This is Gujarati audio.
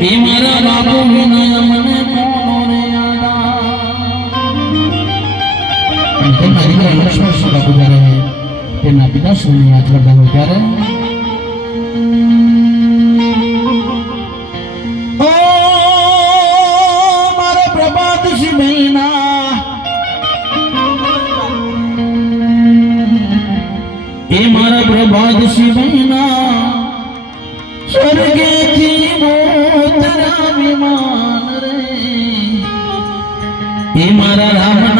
એ મારા બાપુ વિના મને કોણ રે અને તેમના દીકરા લક્ષ્મણ બાપુ જ્યારે તેમના પિતાશ્રીને યાદ? કરતા હોય ત્યારે મારા પ્રભાત મારા સિંહ ये मारा राम